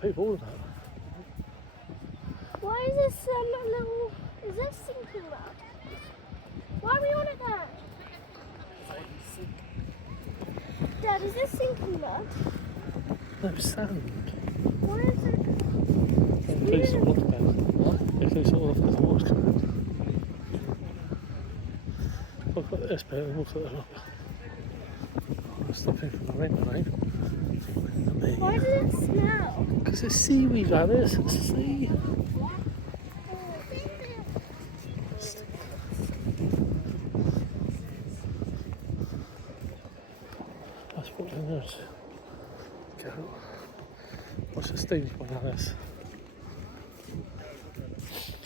people, isn't it? Why is this little... Is this sinking mud? Why are we on it there? Dad, is this sinking mud? No, sand. Why is it... Please don't look about it. Please don't look at the water's coming in. Look at this bit and look at the look. It's stopping from the rain tonight. Why does it smell? Because it's seaweed, Alice. It's sea. That's what it is. Go. What's the stage one, Alice?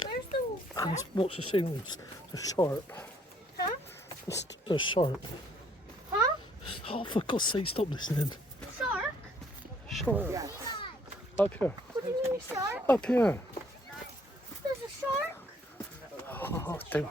Where's the water? And what's the signals? The sharp. Huh? The sharp. Huh? Oh, for God's sake, stop listening. Shark? Sharp. Up here. What do you mean shark? Up here. There's a shark? Oh, don't.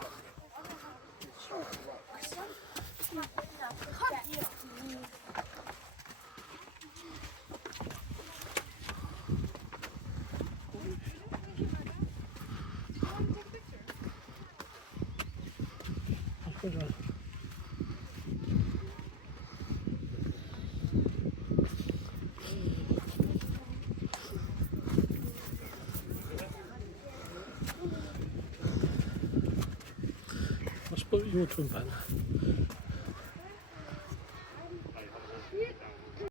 Let's put your twin pen.